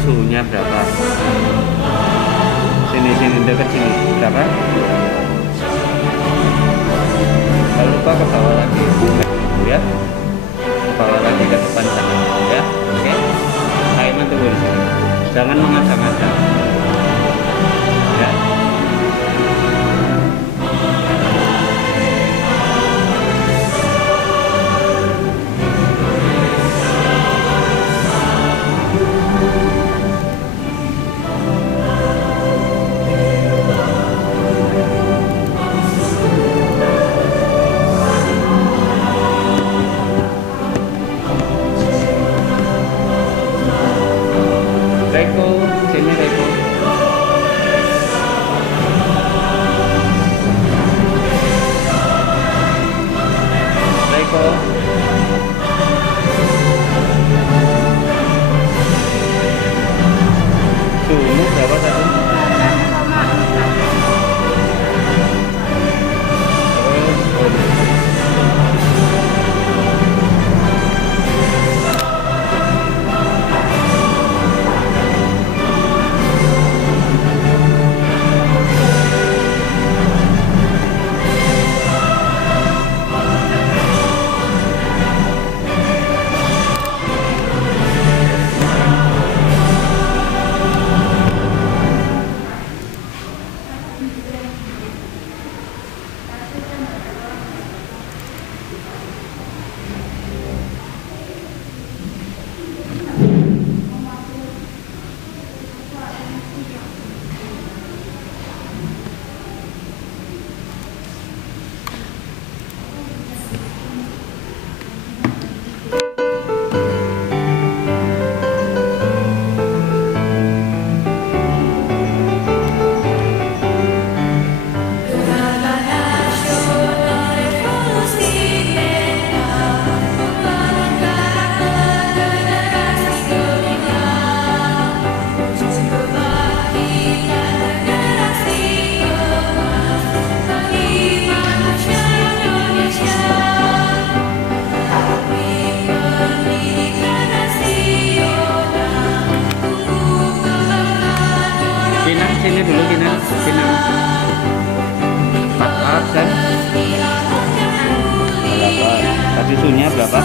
suhunya berapa. Sini dekat sini berapa. Kalau lupa ke bawah lagi ya, ke bawah lagi ke depan sana ya. Oke, ayo turun, jangan mengadang-adang ya. Reko, sini Reko. Reko. Suhu berapa tadi? Sini dulu Kina, Kina 4 up kan 8. Tadi suhunya berapa?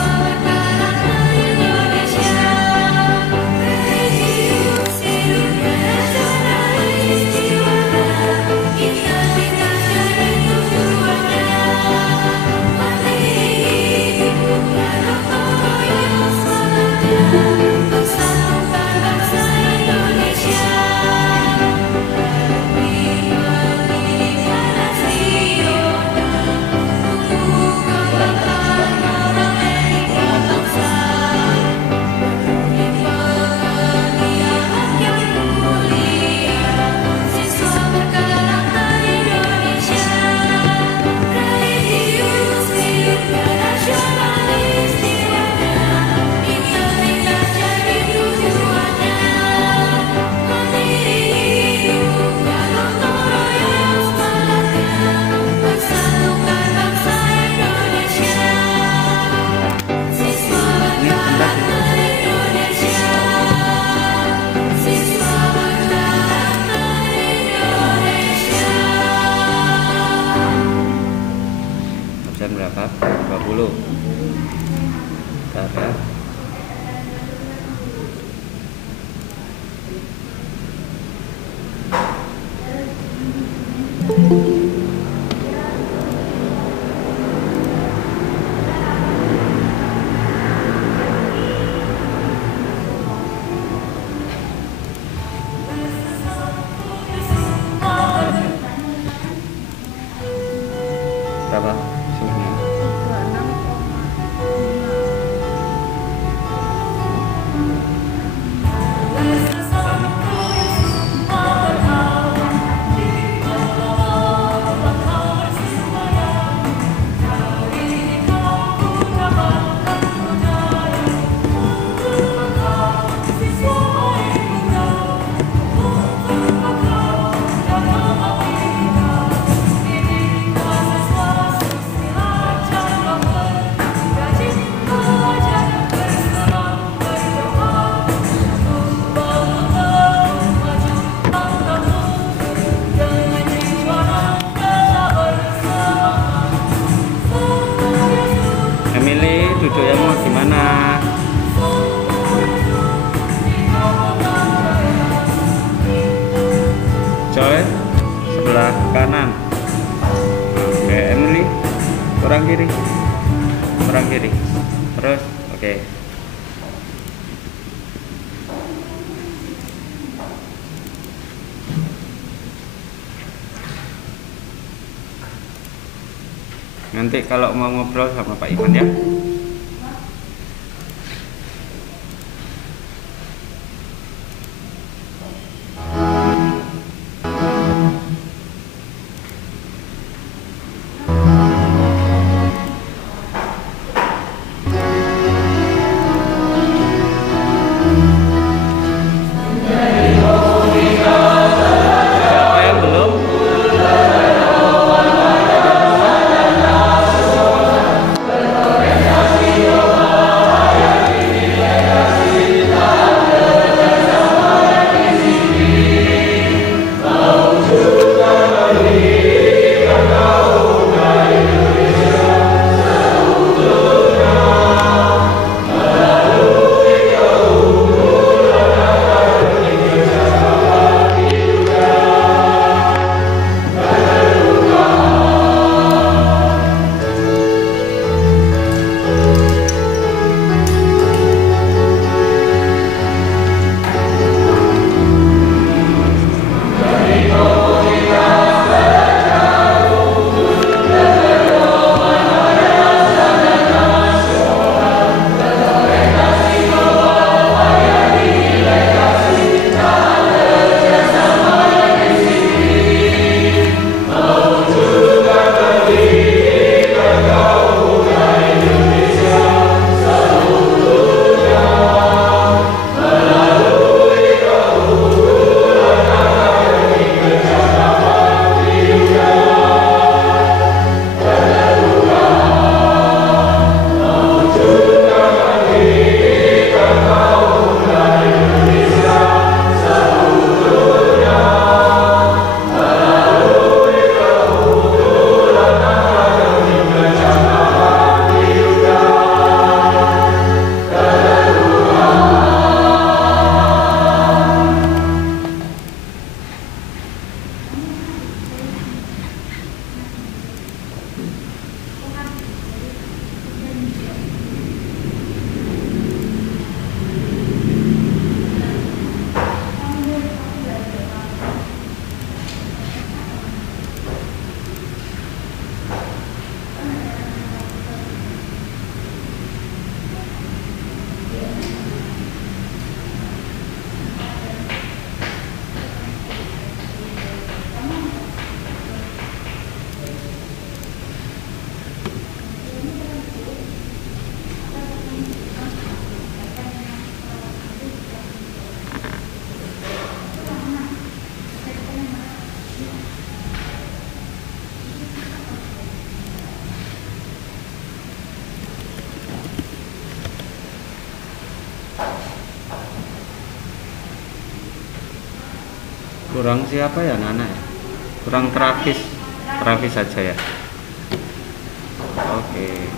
Berapa? 20. Bentar ya. Berapa suhunya? Nanti kalau mau ngobrol sama Pak Iman ya. Siapa yang belum? Kurang siapa ya Nana ya? Kurang Travis saja ya. Oke.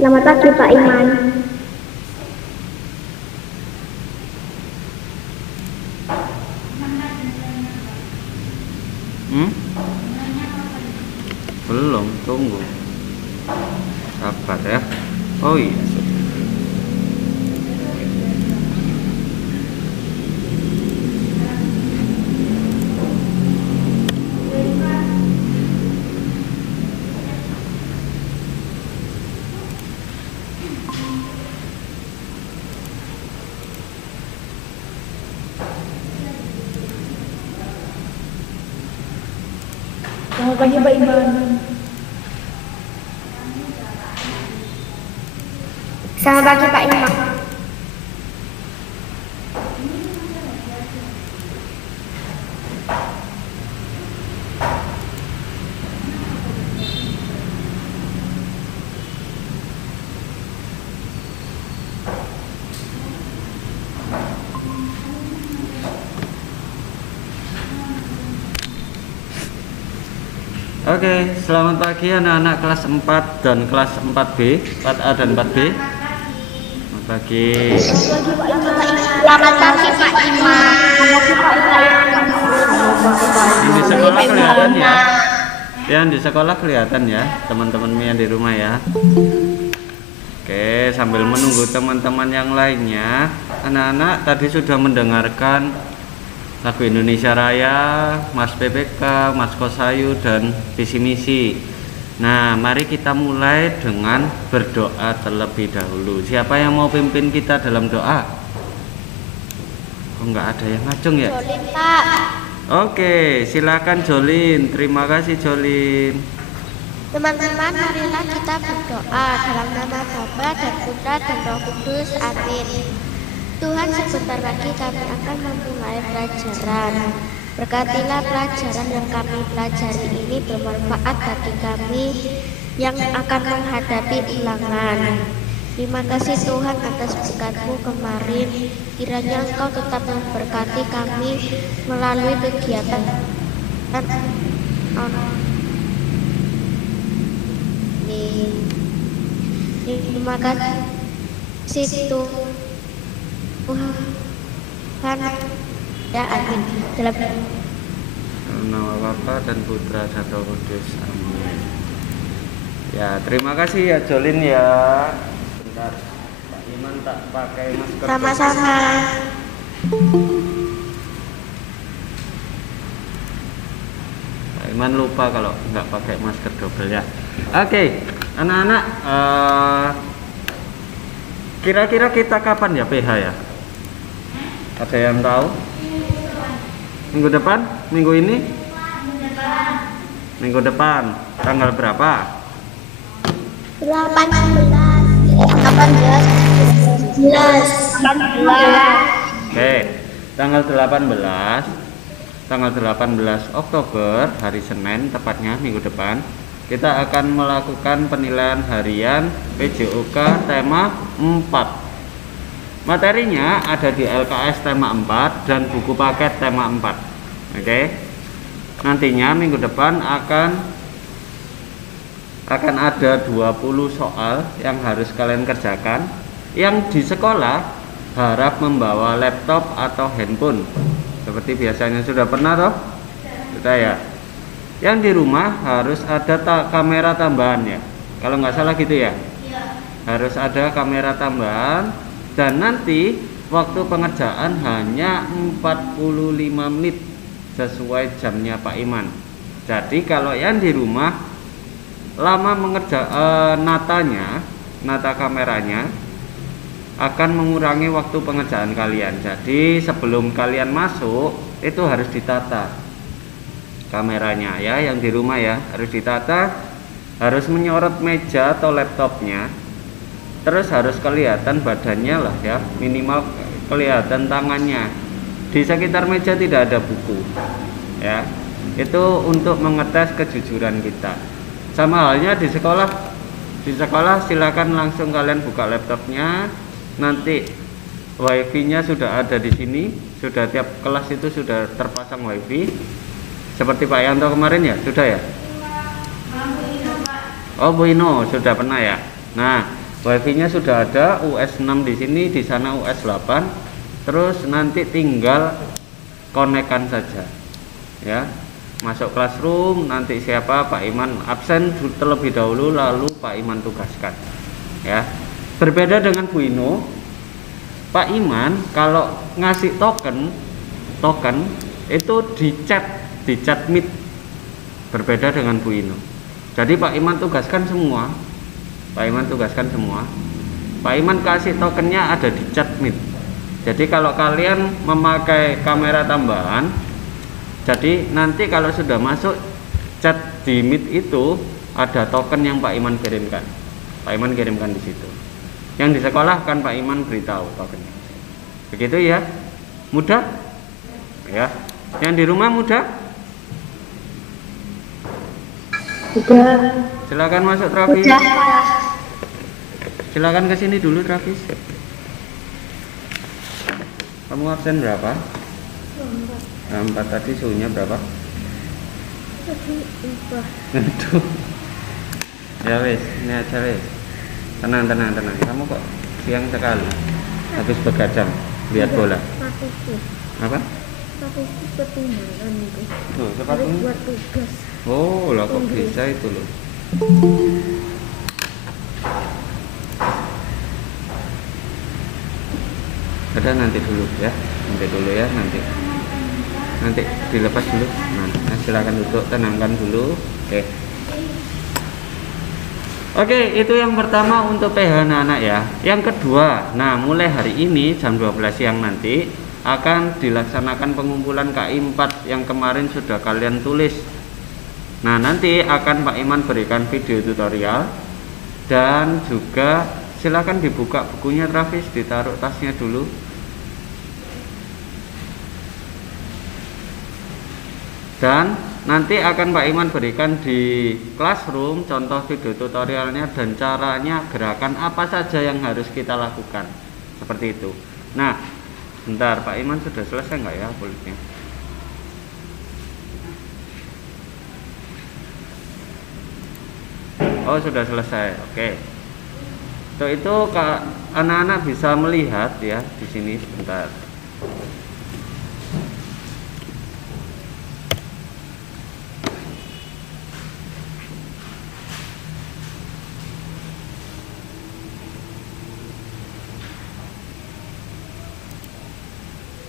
Selamat pagi Pak Iman. Belum, tunggu. Sabar ya. Oh iya. Selamat pagi Pak Iman. Selamat pagi Pak Iman. Oke, selamat pagi anak-anak kelas 4 dan kelas 4B, 4A dan 4B. Selamat pagi. Selamat pagi Pak Iman. Yang di sekolah kelihatan ya? Yang di sekolah kelihatan ya, teman-teman yang di rumah ya. Oke, sambil menunggu teman-teman yang lainnya, anak-anak tadi sudah mendengarkan lagu Indonesia Raya, Mas PPK, Mas Kosayu, dan visi misi. Nah, mari kita mulai dengan berdoa terlebih dahulu. Siapa yang mau pimpin kita dalam doa? Kok nggak ada yang ngacung ya? Jolin Pak. Oke, silakan Jolin. Terima kasih Jolin. Teman-teman, marilah kita berdoa dalam nama Bapa dan Putra dan Roh Kudus. Amin. Tuhan, sebentar lagi kami akan memulai pelajaran. Berkatilah pelajaran yang kami pelajari ini bermanfaat bagi kami yang akan menghadapi ulangan. Terima kasih Tuhan atas berkat-Mu kemarin. Kiranya Engkau tetap memberkati kami melalui kegiatan Terima kasih Tuhan, ya amin. Dalam nama Bapa dan Putra dan Roh Kudus, amin. Ya, terima kasih ya Jolin ya. Bentar, Pak Iman tak pakai masker. sama-sama. Pak Iman lupa kalau nggak pakai masker double ya. Oke, anak-anak, kira-kira kita kapan ya PH ya? Ada yang tahu? Minggu depan? Minggu ini? Minggu depan. Tanggal berapa? 18. Oke, tanggal 18 Oktober, hari Senin tepatnya minggu depan, kita akan melakukan penilaian harian PJOK tema 4. Materinya ada di LKS tema 4 dan buku paket tema 4. Oke. Nantinya minggu depan akan ada 20 soal yang harus kalian kerjakan. Yang di sekolah harap membawa laptop atau handphone. Seperti biasanya sudah pernah toh? Sudah ya. Yang di rumah harus ada kamera tambahan ya. Kalau nggak salah gitu ya. Harus ada kamera tambahan. Dan nanti waktu pengerjaan hanya 45 menit sesuai jamnya Pak Iman. Jadi kalau yang di rumah lama nata kameranya akan mengurangi waktu pengerjaan kalian. Jadi sebelum kalian masuk itu harus ditata kameranya ya, yang di rumah ya harus ditata, harus menyorot meja atau laptopnya. Terus harus kelihatan badannya lah ya, minimal kelihatan tangannya. Di sekitar meja tidak ada buku ya. Itu untuk mengetes kejujuran kita. Sama halnya di sekolah. Di sekolah silakan langsung kalian buka laptopnya. Nanti wifi-nya sudah ada di sini. Sudah tiap kelas itu sudah terpasang wifi. Seperti Pak Yanto kemarin ya, sudah ya? Oh, Bu Ino sudah pernah ya. Nah, wifi-nya sudah ada, US 6 di sini, di sana US 8. Terus nanti tinggal konekkan saja. Ya. Masuk classroom, nanti siapa Pak Iman absen terlebih dahulu, lalu Pak Iman tugaskan. Ya. Berbeda dengan Bu Ino, Pak Iman kalau ngasih token itu di chat meet. Berbeda dengan Bu Ino. Jadi Pak Iman tugaskan semua. Pak Iman kasih tokennya ada di chat meet. Jadi kalau kalian memakai kamera tambahan, jadi nanti kalau sudah masuk chat di Meet itu ada token yang Pak Iman kirimkan. Pak Iman kirimkan di situ. Yang di sekolah kan Pak Iman beritahu tokennya. Begitu ya? Mudah? Ya. Yang di rumah mudah? Sudah. Silakan masuk Travis. Sudah. Silakan ke sini dulu Travis. Kamu absen berapa? 4 tadi suhunya berapa? Aduh. Ya wes, ini aja wes. Tenang. Kamu kok siang sekali? Habis begadang lihat bola. Apa? Ketinggalan itu. Tuh, sepatunya. Buat tugas. Oh, lah kok bisa itu loh. Ada nanti dulu ya. Nanti dilepas dulu. Nah, silakan duduk, tenangkan dulu. Oke, itu yang pertama untuk PH anak-anak ya. Yang kedua, nah mulai hari ini jam 12 siang nanti akan dilaksanakan pengumpulan KI 4 yang kemarin sudah kalian tulis. Nah, nanti akan Pak Iman berikan video tutorial dan juga silakan dibuka bukunya Travis, ditaruh tasnya dulu. Dan nanti akan Pak Iman berikan di classroom contoh video tutorialnya dan caranya, gerakan apa saja yang harus kita lakukan. Seperti itu. Nah, bentar, Pak Iman sudah selesai nggak ya kulitnya? Oh, sudah selesai. Oke. Itu anak-anak bisa melihat ya di sini sebentar.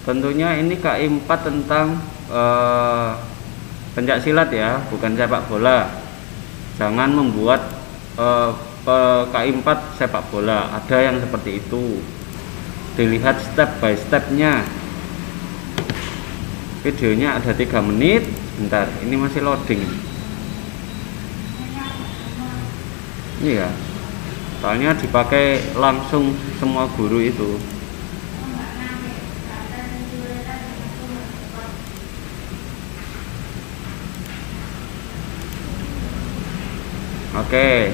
Tentunya ini KI 4 tentang pencak silat ya, bukan sepak bola. Jangan membuat KI 4 sepak bola. Ada yang seperti itu. Dilihat step by stepnya. Videonya ada 3 menit. Bentar, ini masih loading. Ini ya. Soalnya dipakai langsung semua guru itu. Oke,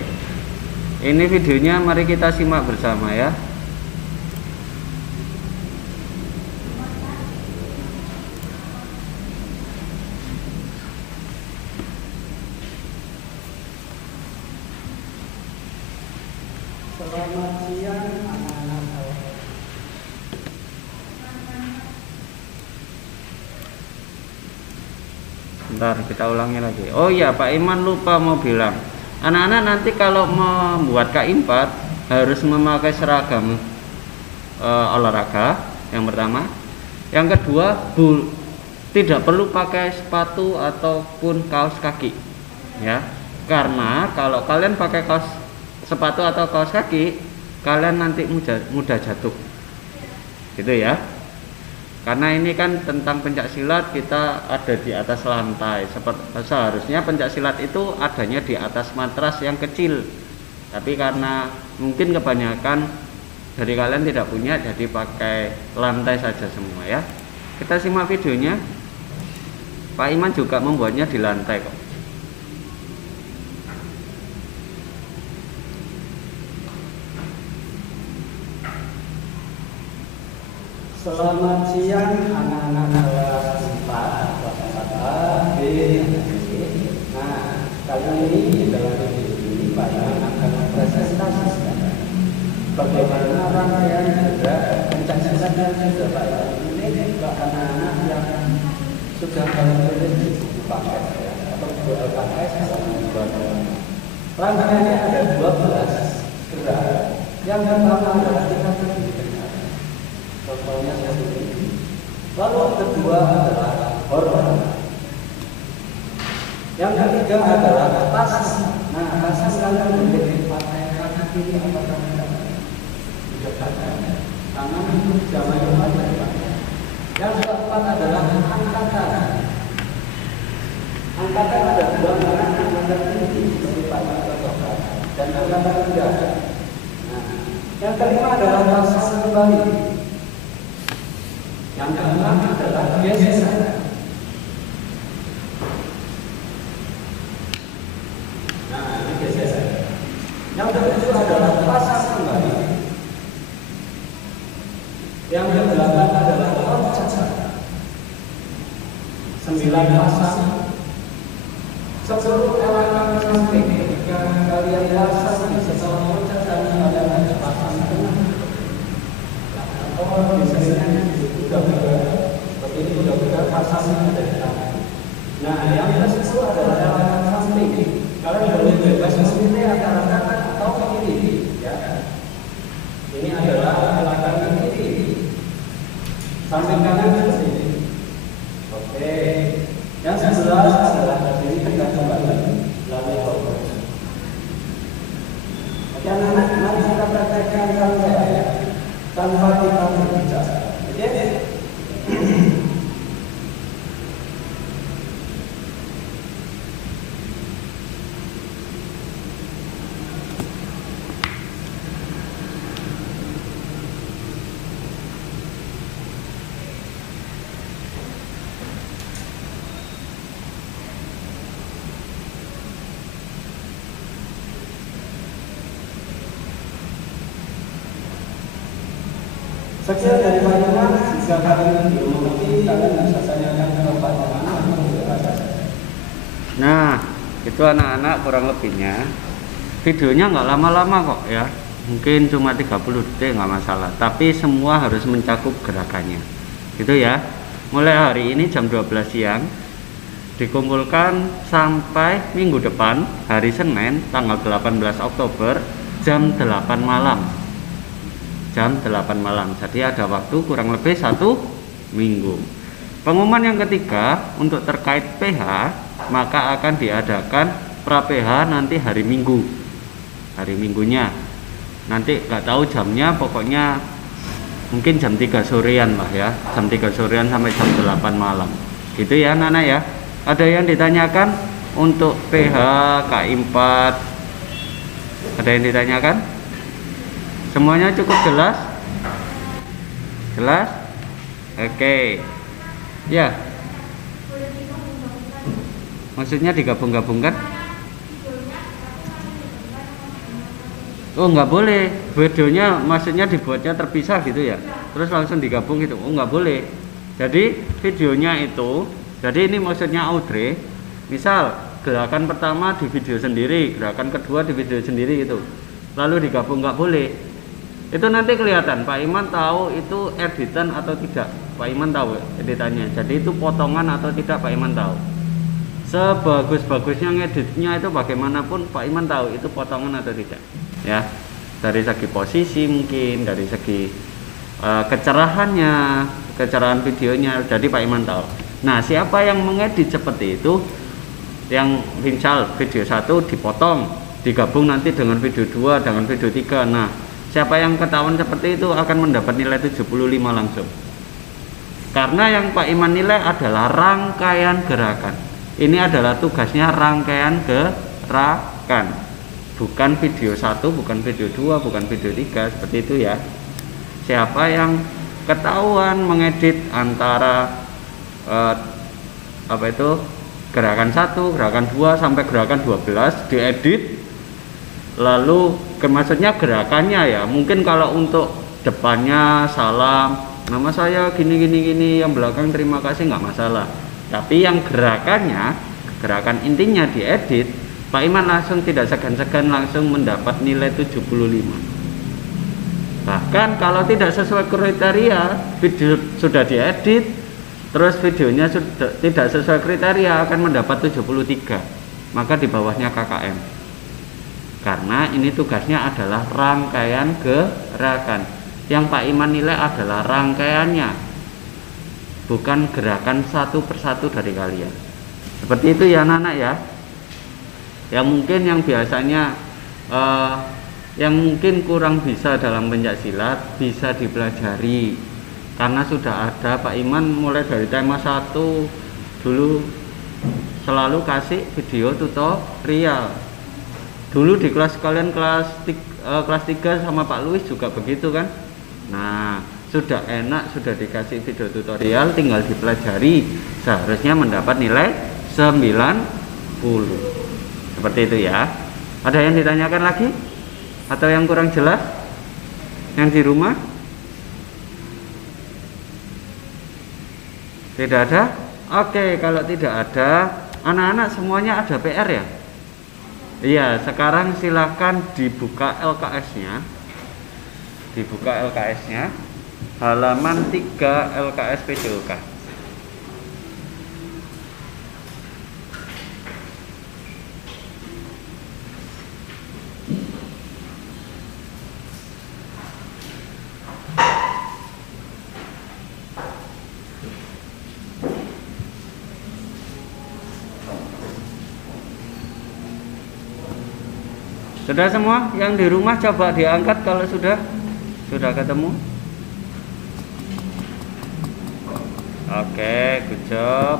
ini videonya mari kita simak bersama ya. Selamat siang anak-anak saya. Bentar, kita ulangi lagi. Oh iya, Pak Iman lupa mau bilang. Anak-anak nanti kalau membuat KI 4 harus memakai seragam olahraga yang pertama. Yang kedua, tidak perlu pakai sepatu ataupun kaos kaki ya. Karena kalau kalian pakai sepatu atau kaos kaki, kalian nanti mudah jatuh. Gitu ya. Karena ini kan tentang pencak silat, kita ada di atas lantai. Seharusnya pencak silat itu adanya di atas matras yang kecil. Tapi karena mungkin kebanyakan dari kalian tidak punya, jadi pakai lantai saja semua ya. Kita simak videonya. Pak Iman juga membuatnya di lantai kok. Selamat siang anak-anak kelas 4 kelas A, B, dan C. Nah, kali ini dalam video ini Pak Iman akan mempresentasikan bagaimana rangkaian gerak pencak silat dan juga Pak Iman ini ke anak-anak yang sudah tulis di buku paket ya, atau buku LKS kalau membuat rangkaiannya ada 12 gerak. Yang pertama adalah kita berdiri. Contohnya seperti ini. Lalu kedua adalah hormat. Yang ketiga adalah tas. Nah, tas kalian boleh dipakai kaki kiri atau kaki kanan. Tangan itu jangan lupa. Yang keempat adalah angkatan. Angkatan ada dua, angkatan tinggi seperti Pak Iman contohkan, dan angkatan rendah. Nah, yang kelima adalah pasang kembali. Yang keenam adalah geseran. Nah, ini geseran. Yang ketujuh adalah pasang kembali. Yang kedelapan adalah loncatan. 9 pasang. 10 elakkan samping. Ketika kalian pasang setelah loncatan kalian pasang tengah. Atau biasanya udah seperti ini udah pasangnya ada di tangan. Nah, yang ke-10 adalah elakkan samping. Kalian boleh bebas memilih antara kanan atau ke kiri, ya. Ini adalah elakkan ke kiri. Samping kanan seperti ini. Oke. Yang 11 adalah dari tegak kembali lalu forward. Oke, anak-anak, mari kita praktekkan tanpa kita berbicara. Oke? Sekian dari Pak Iman. Jika kalian belum mengerti, kalian bisa tanyakan ke Pak Iman atau ke saya. Nah, itu anak-anak kurang lebihnya. Videonya nggak lama-lama kok ya, mungkin cuma 30 detik nggak masalah, tapi semua harus mencakup gerakannya gitu ya. Mulai hari ini jam 12 siang dikumpulkan sampai minggu depan hari Senin tanggal 18 Oktober jam 8 malam. Jam 8 malam. Jadi ada waktu kurang lebih 1 minggu. Pengumuman yang ketiga untuk terkait PH, maka akan diadakan pra PH nanti hari Minggu. Hari Minggunya. Nanti nggak tahu jamnya, pokoknya mungkin jam 3 sorean lah ya. Jam 3 sorean sampai jam 8 malam. Gitu ya anak-anak ya. Ada yang ditanyakan untuk PH KI4? Ada yang ditanyakan? Semuanya cukup jelas? Jelas? Oke. Ya. Maksudnya digabung-gabungkan? Oh, nggak boleh. Videonya maksudnya dibuatnya terpisah gitu ya. Terus langsung digabung gitu. Oh, nggak boleh. Jadi videonya itu, jadi ini maksudnya Audrey. Misal gerakan pertama di video sendiri, gerakan kedua di video sendiri itu. Lalu digabung, nggak boleh. Itu nanti kelihatan Pak Iman tahu itu editan atau tidak. Pak Iman tahu editannya. Jadi itu potongan atau tidak Pak Iman tahu. Sebagus-bagusnya ngeditnya itu bagaimanapun Pak Iman tahu itu potongan atau tidak. Ya. Dari segi posisi mungkin, dari segi kecerahannya, kecerahan videonya. Jadi Pak Iman tahu. Nah, siapa yang mengedit seperti itu? Yang misal video 1 dipotong, digabung nanti dengan video 2, dengan video 3. Nah, siapa yang ketahuan seperti itu akan mendapat nilai 75 langsung. Karena yang Pak Iman nilai adalah rangkaian gerakan. Ini adalah tugasnya rangkaian gerakan. Bukan video 1, bukan video 2, bukan video 3, seperti itu ya. Siapa yang ketahuan mengedit antara gerakan 1, gerakan 2 sampai gerakan 12 diedit. Lalu maksudnya gerakannya ya, mungkin kalau untuk depannya salam, nama saya gini, yang belakang terima kasih, nggak masalah. Tapi yang gerakannya, gerakan intinya diedit, Pak Iman langsung tidak segan-segan langsung mendapat nilai 75. Bahkan kalau tidak sesuai kriteria, video sudah diedit, terus videonya sudah tidak sesuai kriteria akan mendapat 73. Maka di bawahnya KKM. Karena ini tugasnya adalah rangkaian gerakan. Yang Pak Iman nilai adalah rangkaiannya, bukan gerakan satu persatu dari kalian. Seperti itu ya anak-anak ya. Yang mungkin yang biasanya yang mungkin kurang bisa dalam pencaksilat bisa dipelajari. Karena sudah ada Pak Iman mulai dari tema 1 dulu selalu kasih video tutorial. Dulu di kelas kalian kelas 3 sama Pak Luis juga begitu kan. Nah, sudah enak, sudah dikasih video tutorial, tinggal dipelajari, seharusnya mendapat nilai 90. Seperti itu ya. Ada yang ditanyakan lagi? Atau yang kurang jelas? Yang di rumah? Tidak ada? Oke, kalau tidak ada, anak-anak semuanya ada PR ya? Iya, sekarang silakan dibuka LKS-nya. Dibuka LKS-nya. Halaman 3 LKS PJOK. Sudah semua? Yang di rumah coba diangkat kalau sudah ketemu. Oke, good job.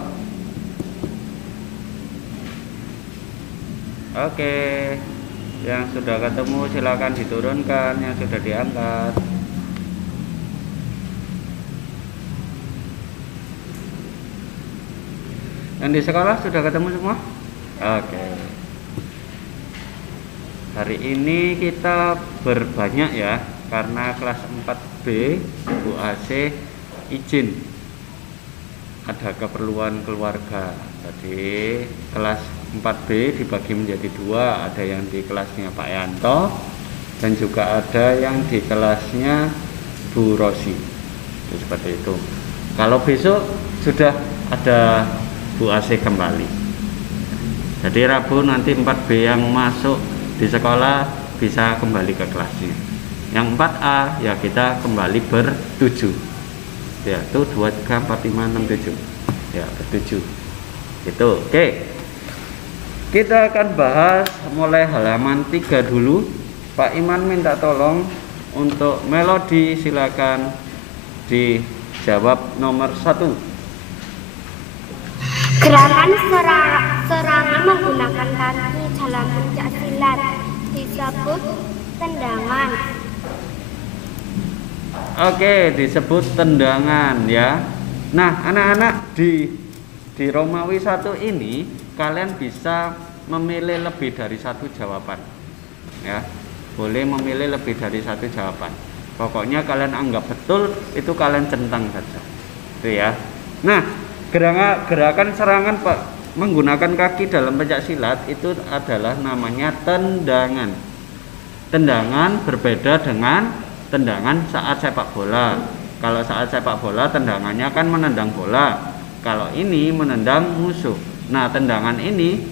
Oke, yang sudah ketemu silakan diturunkan, yang sudah diangkat. Yang di sekolah sudah ketemu semua? Oke. Hari ini kita berbanyak ya, karena kelas 4B Bu AC izin, ada keperluan keluarga. Jadi kelas 4B dibagi menjadi 2, ada yang di kelasnya Pak Yanto dan juga ada yang di kelasnya Bu Rosi. Seperti itu. Kalau besok sudah ada Bu AC kembali. Jadi Rabu nanti 4B yang masuk di sekolah bisa kembali ke kelasnya. Yang 4A ya kita kembali ber-7. Ya, itu 2, 3, 4, 5, 6, 7. Ya, ber-7. Itu. Oke. Kita akan bahas mulai halaman 3 dulu. Pak Iman minta tolong untuk melodi, silakan dijawab nomor 1. Gerakan serangan menggunakan kaki dalam pencak silat disebut tendangan. Oke, disebut tendangan ya. Nah, anak-anak di Romawi 1 ini kalian bisa memilih lebih dari 1 jawaban. Ya. Boleh memilih lebih dari 1 jawaban. Pokoknya kalian anggap betul, itu kalian centang saja. Itu ya. Nah, gerakan serangan menggunakan kaki dalam pencak silat itu adalah namanya tendangan. Tendangan berbeda dengan tendangan saat sepak bola. Kalau saat sepak bola tendangannya kan menendang bola. Kalau ini menendang musuh. Nah, tendangan ini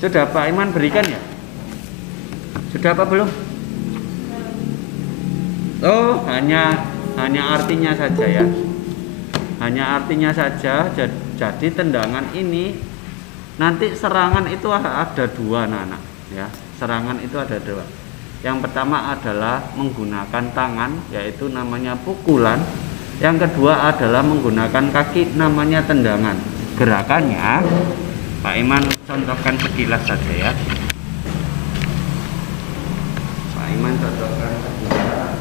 sudah Pak Iman berikan ya? Sudah apa belum? Oh, hanya artinya saja ya. Hanya artinya saja. Jadi tendangan ini nanti serangan itu ada 2 anak-anak ya. Serangan itu ada 2. Yang pertama adalah menggunakan tangan, yaitu namanya pukulan. Yang kedua adalah menggunakan kaki, namanya tendangan. Gerakannya Pak Iman contohkan sekilas saja ya. Pak Iman contohkan sekilas.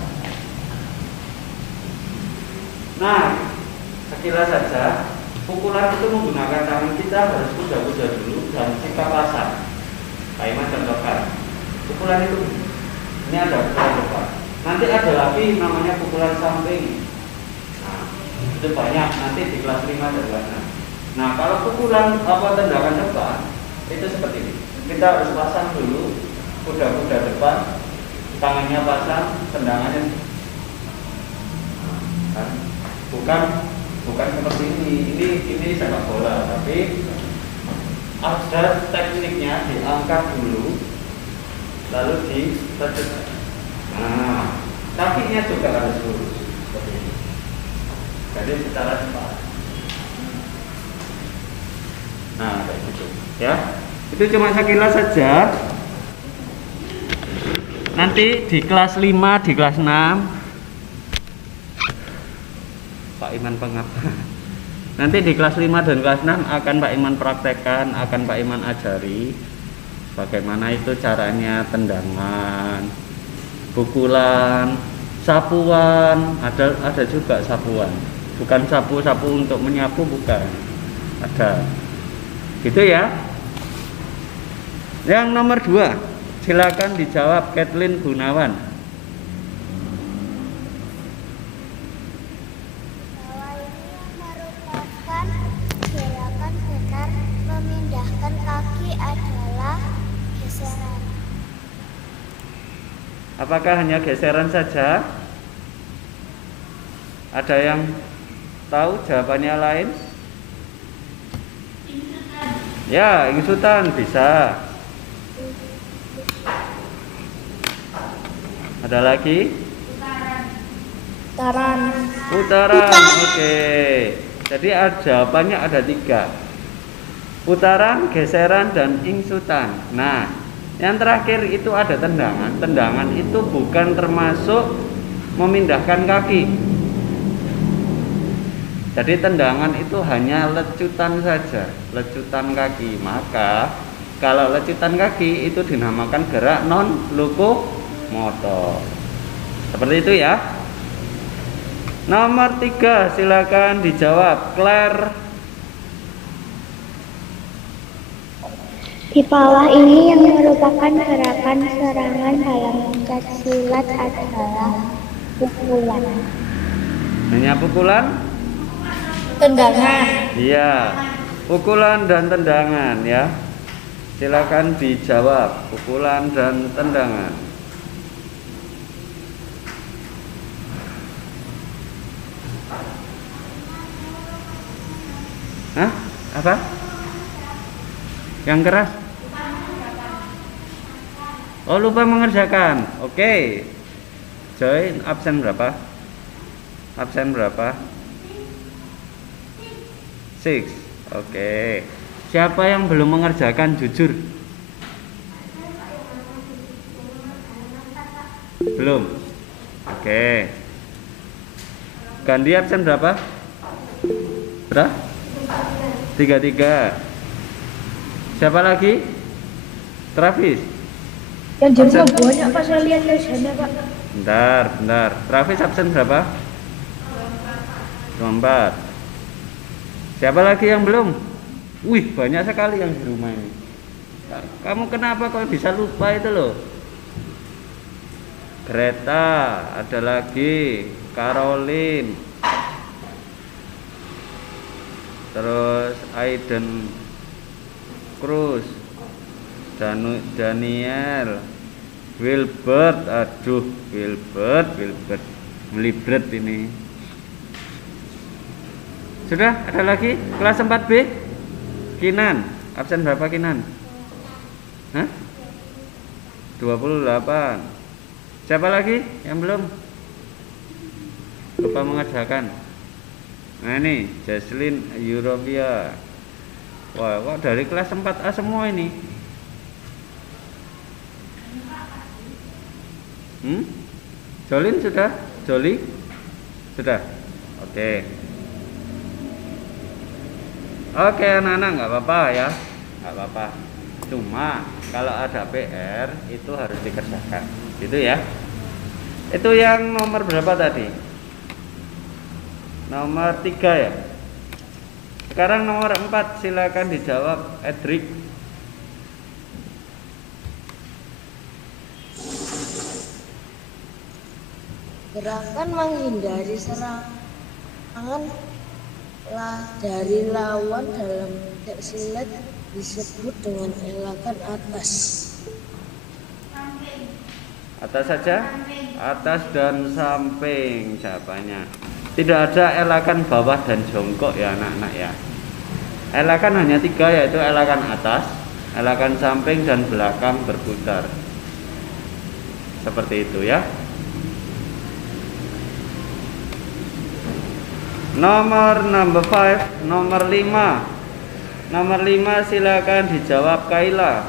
Nah, sekilas saja. Pukulan itu menggunakan tangan, kita harus puja-puja dulu dan sikap pasang. Pak Iman contohkan. Pukulan itu ini ada pukulan depan. Nanti ada lagi namanya pukulan samping. Nah, itu banyak nanti di kelas 5 dan kelas 6. Nah, kalau pukulan tendangan depan itu seperti ini. Kita harus pasang dulu kuda-kuda depan, tangannya pasang, tendangannya. Nah, bukan seperti ini. Ini sepak bola, tapi ada tekniknya, diangkat dulu lalu ditekan. Nah, kakinya juga harus lurus seperti ini. Jadi secara cepat. Nah, kayak gitu ya. Itu cuma sekilas saja. Nanti di kelas 5, di kelas 6 Pak Iman pengapa? Nanti di kelas 5 dan kelas 6 akan Pak Iman praktekkan, akan Pak Iman ajari bagaimana itu caranya tendangan, pukulan, sapuan, ada juga sapuan. Bukan sapu-sapu untuk menyapu, bukan. Ada. Gitu ya. Yang nomor 2, silakan dijawab Kathleen Gunawan. Bahwa ini merupakan gerakan benar memindahkan kaki adalah geseran. Apakah hanya geseran saja? Ada yang tahu jawabannya lain? Ya, ingsutan bisa. Ada lagi? Putaran. Oke. Jadi jawabannya ada 3. Putaran, geseran, dan ingsutan. Nah, yang terakhir itu ada tendangan. Tendangan itu bukan termasuk memindahkan kaki. Jadi tendangan itu hanya lecutan saja, lecutan kaki. Maka kalau lecutan kaki itu dinamakan gerak non lokomotor. Seperti itu ya. Nomor 3 silakan dijawab Claire. Di bawah ini yang merupakan gerakan serangan dalam pencak silat adalah pukulan. Hanya pukulan? Tendangan. Iya, pukulan dan tendangan ya. Silakan dijawab pukulan dan tendangan. Hah? Apa? Yang keras? Oh, lupa mengerjakan. Oke. Join absen berapa? Absen berapa? 6. Oke. Siapa yang belum mengerjakan jujur? Belum. Oke. Ganti absen berapa? Berapa? 33. Siapa lagi? Travis. Yang jumlah banyak pas saya lihat tulisannya Pak. Bentar. Travis absen berapa? 24. Siapa lagi yang belum? Wih, banyak sekali yang di rumah ini. Kamu kenapa kok bisa lupa itu loh? Greta, ada lagi Caroline, terus Aiden Cruz, Daniel, Wilbert. Aduh, Wilbert melibret ini. Sudah, ada lagi kelas 4B. Kinan, absen berapa Kinan? Hah? 28. Siapa lagi yang belum? Lupa mengerjakan. Nah ini Jesslyn Europia. Wah, dari kelas 4A semua ini. Jolin sudah? Joli? Sudah? Oke. Oke anak-anak, nggak apa-apa ya, nggak apa-apa. Cuma kalau ada PR itu harus dikerjakan, gitu ya. Itu yang nomor berapa tadi? Nomor 3 ya. Sekarang nomor 4, silakan dijawab Edric. Gerakan menghindari serangan dari lawan dalam pencak silat disebut dengan elakan atas. Atas saja? Atas dan samping jawabannya. Tidak ada elakan bawah dan jongkok ya anak-anak ya. Elakan hanya 3, yaitu elakan atas, elakan samping, dan belakang berputar. Seperti itu ya. Nomor 5, nomor 5. Nomor 5 silakan dijawab Kaila.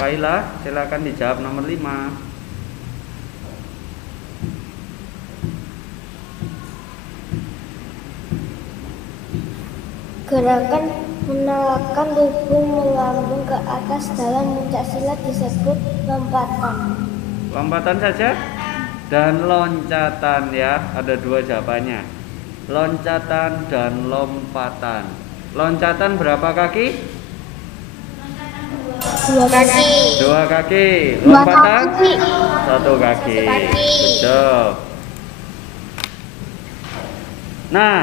Kaila, silakan dijawab nomor 5. Gerakan menaikkan tubuh melambung ke atas dalam pencak silat disebut lompatan. Lompatan saja dan loncatan ya, ada dua jawabannya. Loncatan dan lompatan. Loncatan berapa kaki? 2 kaki. 2 kaki. Dua Lompatan kaki. 1 kaki. 1 kaki. Betul. Nah,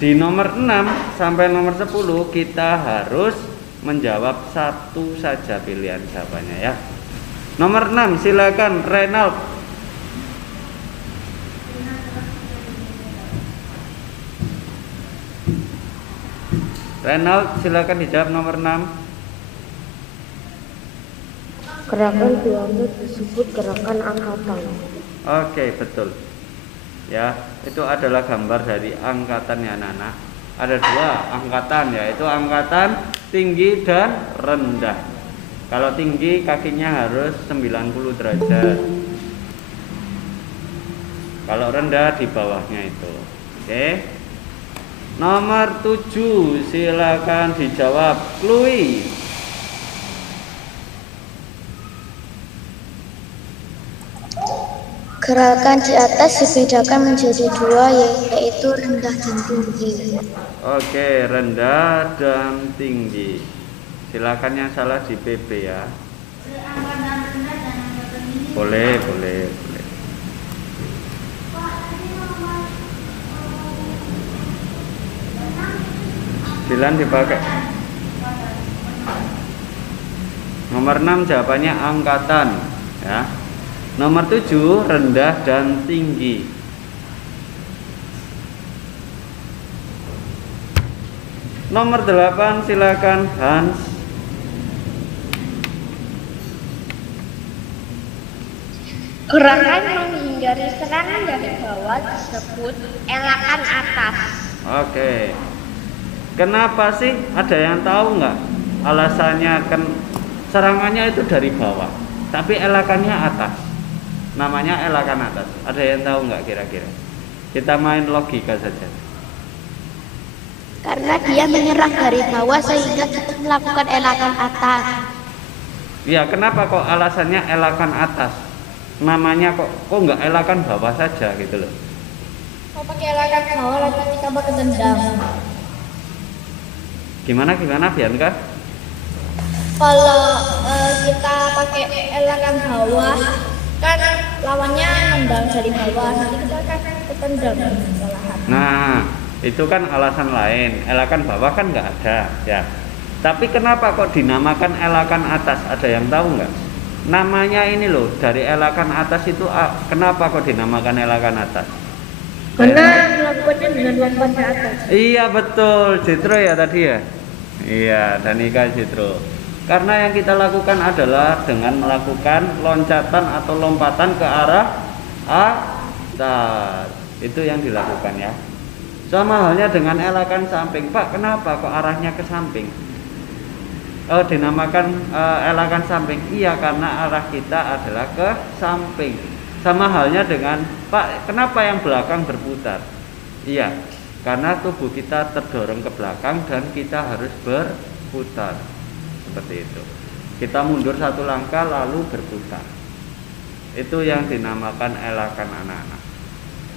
di nomor 6 sampai nomor 10 kita harus menjawab satu saja pilihan jawabannya ya. Nomor 6 silakan Renald. Renald silakan dijawab nomor 6. Gerakan diangkat disebut gerakan angkatan. Oke, betul. Ya, itu adalah gambar dari angkatan ya anak-anak. Ada 2 angkatan, yaitu angkatan tinggi dan rendah. Kalau tinggi kakinya harus 90 derajat. Kalau rendah di bawahnya itu. Oke. Nomor 7 silakan dijawab Chloe. Gerakan di atas dibedakan menjadi 2, yaitu rendah dan tinggi. Oke, rendah dan tinggi. Silakan yang salah di PP ya. Boleh. Silakan dipakai. Nomor 6 jawabannya angkatan ya. Nomor 7 rendah dan tinggi. Nomor 8 silakan Hans. Gerakan menghindari serangan dari bawah disebut elakan atas. Oke. Kenapa sih? Ada yang tahu nggak alasannya? Serangannya itu dari bawah, tapi elakannya atas. Namanya elakan atas. Ada yang tahu nggak kira-kira? Kita main logika saja. Karena dia menyerang dari bawah sehingga kita melakukan elakan atas. Ya, kenapa kok alasannya elakan atas? Namanya kok nggak elakan bawah saja gitu loh? Mau pakai elakan bawah lagi kita pakai tendang. Gimana Bianca? Kalau kita pakai elakan bawah kan lawannya nendang dari bawah, nanti kita akan ketendang kesalahan. Nah, itu kan alasan lain. Elakan bawah kan nggak ada ya. Tapi kenapa kok dinamakan elakan atas? Ada yang tahu nggak? Namanya ini loh, dari elakan atas itu kenapa kok dinamakan elakan atas? Karena melakukannya dengan lompat ke atas. Iya betul, Citro ya tadi ya. Iya, Danika Citro. Karena yang kita lakukan adalah dengan melakukan loncatan atau lompatan ke arah atas. Itu yang dilakukan ya. Sama halnya dengan elakan samping. Pak, kenapa kok arahnya ke samping? Oh, dinamakan elakan samping. Iya, karena arah kita adalah ke samping. Sama halnya dengan Pak, kenapa yang belakang berputar? Iya, karena tubuh kita terdorong ke belakang dan kita harus berputar. Seperti itu. Kita mundur 1 langkah lalu berputar. Itu yang dinamakan elakan anak-anak.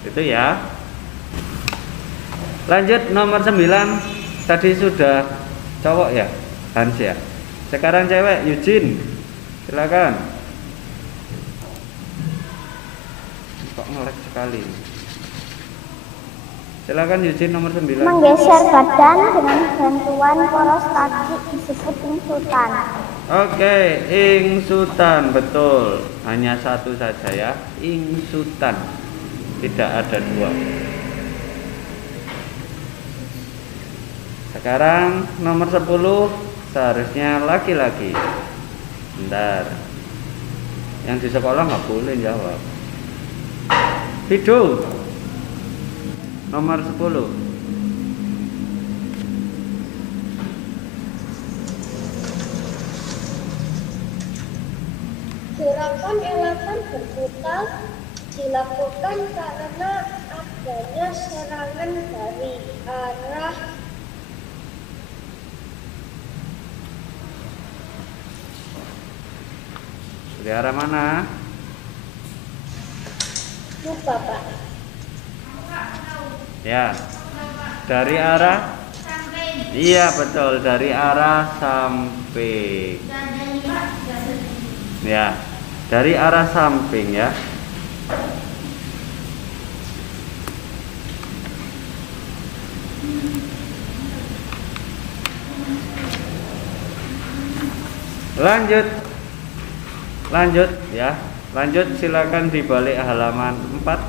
Itu ya. Lanjut nomor 9. Tadi sudah cowok ya, Hans ya. Sekarang cewek, Eugene. Silakan. Kok ngelek sekali. Silakan Eugene nomor 9. Menggeser badan dengan bantuan poros kaki disebut ingsutan. Oke, ingsutan betul. Hanya satu saja ya, ingsutan. Tidak ada 2. Sekarang nomor 10 seharusnya laki-laki. Bentar. Yang di sekolah nggak boleh jawab. Hidup. Nomor 10. Gerakan elakan berputar dilakukan karena adanya serangan dari arah Dari arah mana? Lupa, Pak. Ya. Dari arah? Iya, betul, dari arah samping. Ya. Dari arah samping ya. Lanjut ya. Lanjut, silakan dibalik halaman 4.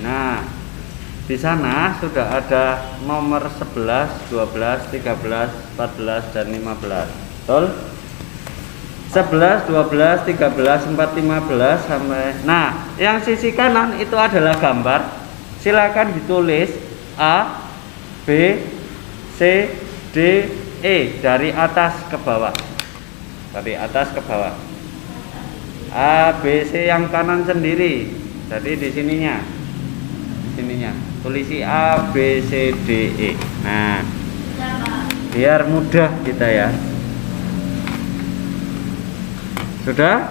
Nah, di sana sudah ada nomor 11, 12, 13, 14 dan 15. Betul? 11, 12, 13, 4, 15 sampai. Nah, yang sisi kanan itu adalah gambar. Silakan ditulis A, B, C, D, E dari atas ke bawah. Dari atas ke bawah. A, B, C yang kanan sendiri. Jadi di sininya. Di sininya. Tulisi A, B, C, D, E. Nah, biar mudah kita ya. Sudah?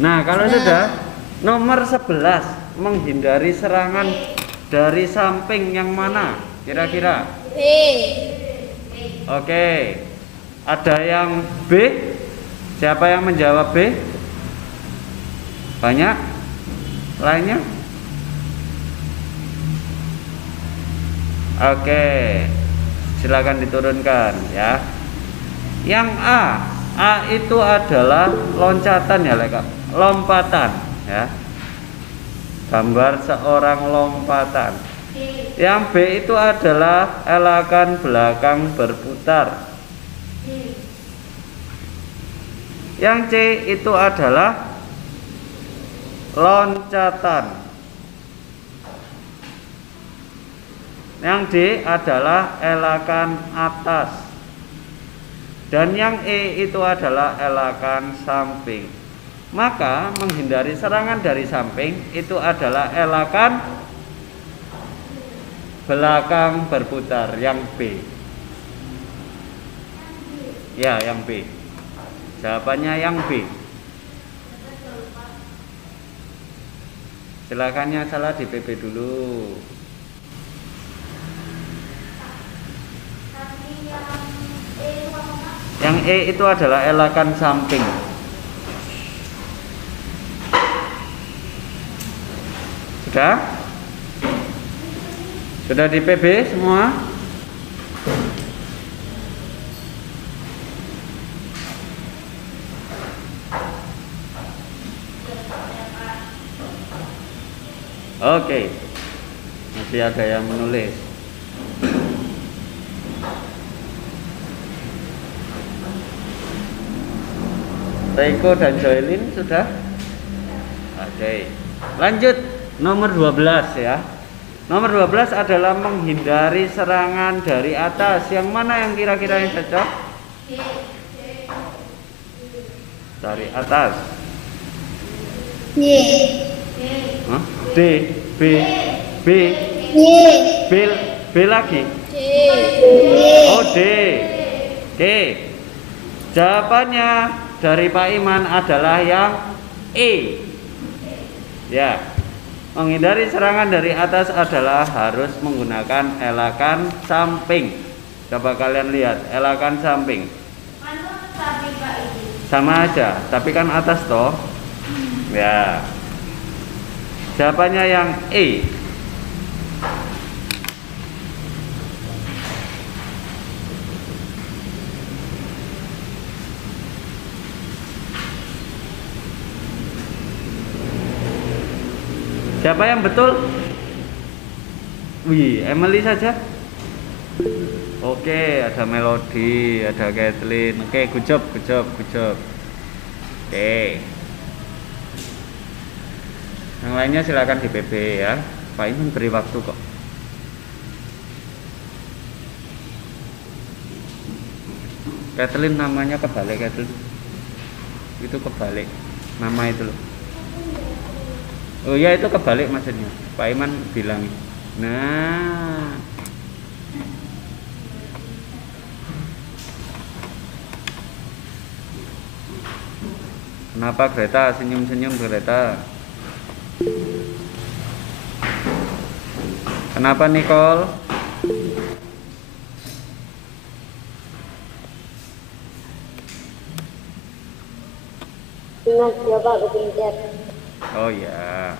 Nah, kalau sudah, nomor 11 menghindari serangan dari samping yang mana? Kira-kira? B. Oke. Ada yang B? Siapa yang menjawab B? Banyak? Lainnya? Oke. Silakan diturunkan ya. Yang A itu adalah loncatan ya, Kak. Lompatan ya. Gambar seorang lompatan. Yang B itu adalah elakan belakang berputar. Yang C itu adalah loncatan. Yang D adalah elakan atas. Dan yang E itu adalah elakan samping. Maka menghindari serangan dari samping itu adalah elakan belakang berputar, yang B. Ya, yang B. Jawabannya yang B. Silakannya salah di PP dulu. Yang E itu adalah elakan samping. Sudah? Sudah di PB semua? Oke. Masih ada yang menulis. Reiko dan Joelin sudah? Oke. Lanjut nomor 12 ya. Nomor 12 adalah menghindari serangan dari atas. Yang mana yang kira-kira yang cocok? Dari atas. Y. Hah? D, B, B, Y. B lagi. D. Oh, D. Oke. Jawabannya dari Pak Iman adalah yang E. Ya. Menghindari serangan dari atas adalah harus menggunakan elakan samping. Coba kalian lihat, elakan samping. Sama aja, tapi kan atas toh. Ya. Jawabannya yang E. Siapa yang betul? Wih, Emily saja. Oke, ada Melody, ada Kathleen. Oke, good job. Oke. Yang lainnya silakan di PP ya. Pak Iman beri waktu kok. Kathleen namanya kebalik, Kathleen. Itu kebalik. Nama itu loh. Oh ya, itu kebalik maksudnya. Pak Iman bilang. Nah. Kenapa Greta senyum-senyum Greta? Kenapa Nicole? Ingat ya Pak, kepencet. Oh ya.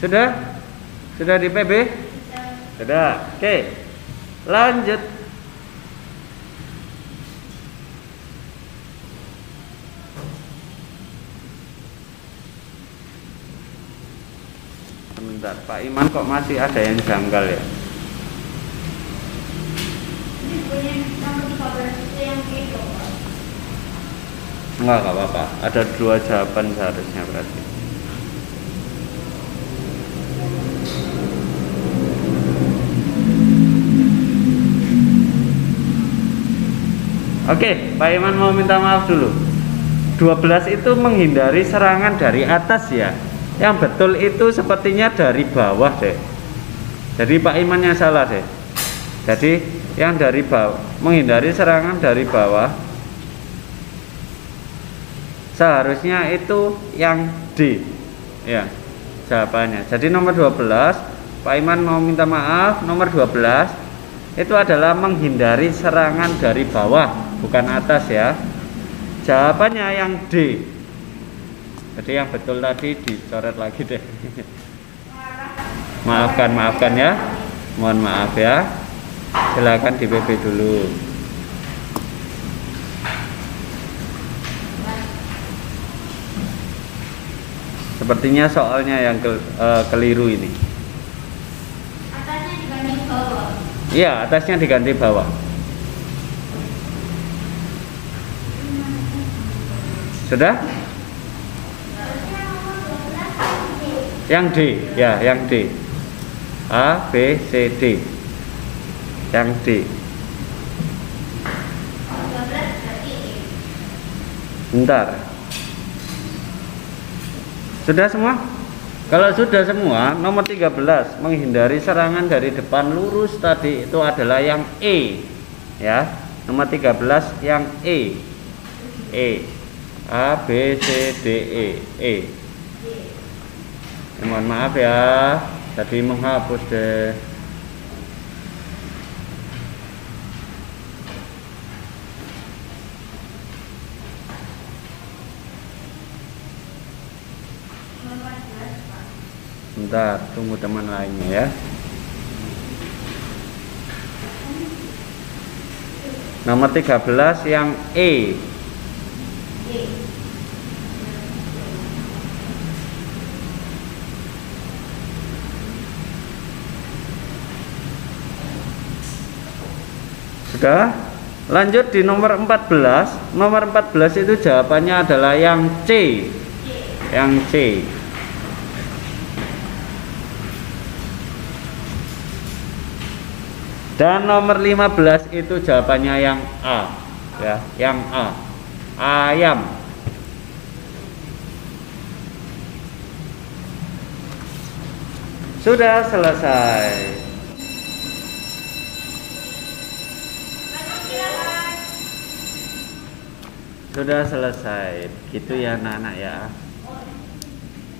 Sudah? Sudah di PB? Sudah. Oke. Lanjut. Sebentar, Pak Iman kok masih ada yang janggal ya? Enggak apa-apa. Ada 2 jawaban seharusnya berarti. Oke, Pak Iman mau minta maaf dulu. 12 itu menghindari serangan dari atas ya. Yang betul itu sepertinya dari bawah deh. Jadi Pak Iman yang salah deh. Jadi yang dari bawah, menghindari serangan dari bawah, seharusnya itu yang D ya jawabannya. Jadi nomor 12, Pak Iman mau minta maaf, nomor 12 itu adalah menghindari serangan dari bawah, bukan atas ya. Jawabannya yang D. Jadi yang betul tadi dicoret lagi deh. Maafkan ya. Mohon maaf ya. Silakan di PB dulu. Sepertinya soalnya yang keliru ini. Atasnya diganti bawah. Iya, atasnya diganti bawah. Sudah? Yang D, ya, yang D. A, B, C, D. Yang D. Bentar. Sudah semua? Kalau sudah semua, nomor 13 menghindari serangan dari depan lurus tadi itu adalah yang E. Ya, nomor 13 yang E. E. A, B, C, D, E. E. Mohon maaf ya, tadi menghapus deh. Bentar, tunggu teman lainnya ya. Nomor 13 yang E. Sudah? Lanjut di nomor 14. Nomor 14 itu jawabannya adalah yang C. Yang C. Dan nomor 15 itu jawabannya yang A. Ya, yang A. Ayam. Sudah selesai. Sudah selesai. Gitu ya anak-anak ya.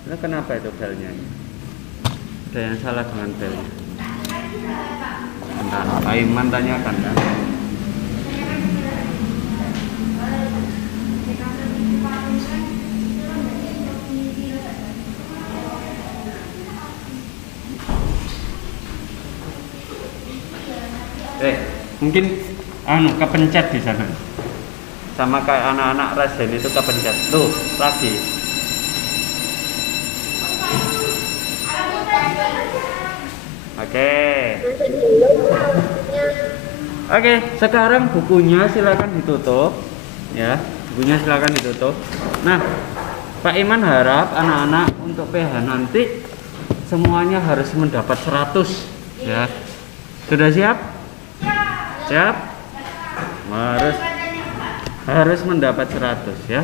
Nah, kenapa itu belnya? Ada yang salah dengan belnya. Bentar, Pak Iman tanyakan kan. Mungkin kepencet di sana. Sama kayak anak-anak resen itu kepencet. Tuh, lagi. Oke, sekarang bukunya silakan ditutup ya. Bukunya silakan ditutup. Nah, Pak Iman harap anak-anak untuk PH nanti semuanya harus mendapat 100 ya. Sudah siap? Siap? Harus mendapat 100 ya.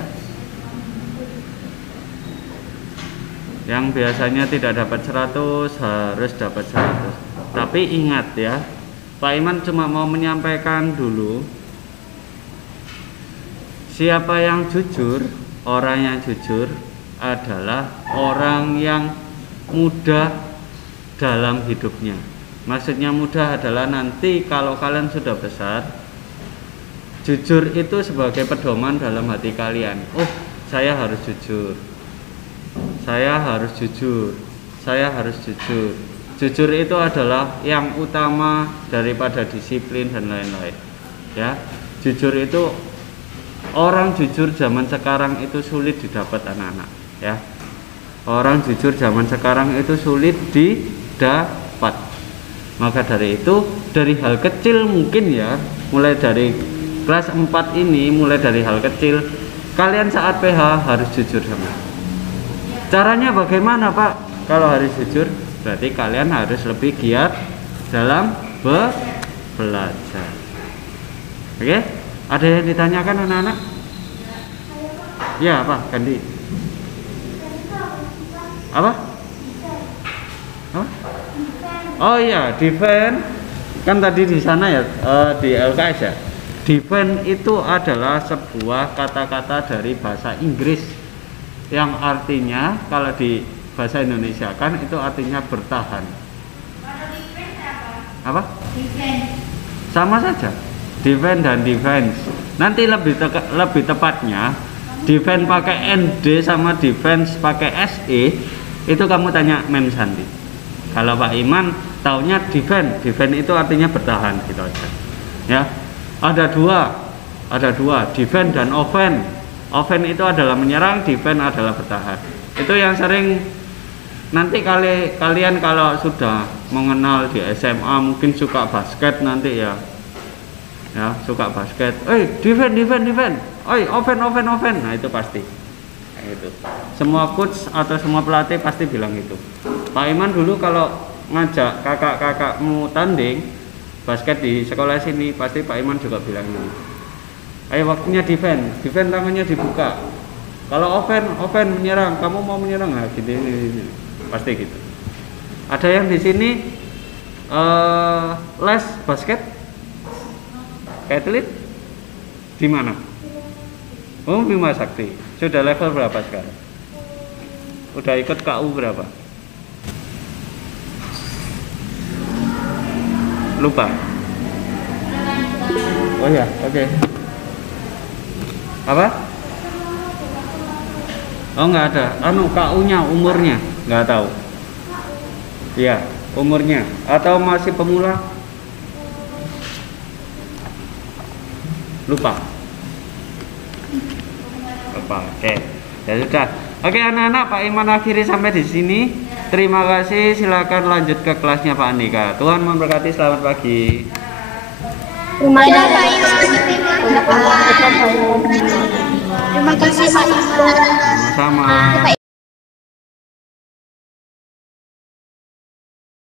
Yang biasanya tidak dapat 100 harus dapat 100. Tapi ingat ya, Pak Iman cuma mau menyampaikan dulu siapa yang jujur? Orang yang jujur adalah orang yang mudah dalam hidupnya. Maksudnya mudah adalah nanti kalau kalian sudah besar, jujur itu sebagai pedoman dalam hati kalian. Oh, saya harus jujur. Saya harus jujur. Saya harus jujur. Jujur itu adalah yang utama daripada disiplin dan lain-lain. Ya, jujur itu, orang jujur zaman sekarang itu sulit didapat anak-anak. Ya, orang jujur zaman sekarang itu sulit didapat. Maka dari itu, dari hal kecil mungkin ya, mulai dari kelas 4 ini, mulai dari hal kecil, kalian saat PH harus jujur sama. Caranya bagaimana, Pak? Kalau harus jujur, berarti kalian harus lebih giat dalam belajar. Oke? Ada yang ditanyakan anak-anak? Ya, apa? Ganti. Apa? Apa? Oh iya, defend kan tadi di sana ya, di LKS ya. Defend itu adalah sebuah kata-kata dari bahasa Inggris yang artinya kalau di bahasa Indonesia kan itu artinya bertahan. Apa? Sama saja. Defend dan defense. Nanti lebih tepatnya defend pakai ND sama defense pakai SE itu kamu tanya Mem Santi. Kalau Pak Iman taunya defend itu artinya bertahan gitu aja. Ya, ada dua, defend dan offend. Offend itu adalah menyerang, defend adalah bertahan. Itu yang sering nanti kalian kalau sudah mengenal di SMA mungkin suka basket nanti ya, suka basket. Defend. Offend. Nah itu pasti. Itu semua coach atau semua pelatih pasti bilang itu. Pak Iman dulu kalau ngajak kakak-kakakmu tanding basket di sekolah sini pasti Pak Iman juga bilang ini. Ayo waktunya defend tangannya dibuka. Kalau offend menyerang, kamu mau menyerang nggak? Gitu. Pasti gitu. Ada yang di sini les basket? Atlet? Di mana? Oh, Bima Sakti. Sudah level berapa sekarang? Udah ikut KU berapa? Lupa. Oh ya, oke. Apa? Oh nggak ada. KU-nya, umurnya nggak tahu. Iya, umurnya. Atau masih pemula? Lupa. Oke, ya sudah. Oke anak-anak, Pak Iman akhiri sampai di sini. Terima kasih. Silakan lanjut ke kelasnya Pak Andika. Tuhan memberkati. Selamat pagi. Terima kasih Pak Iman. Sama-sama.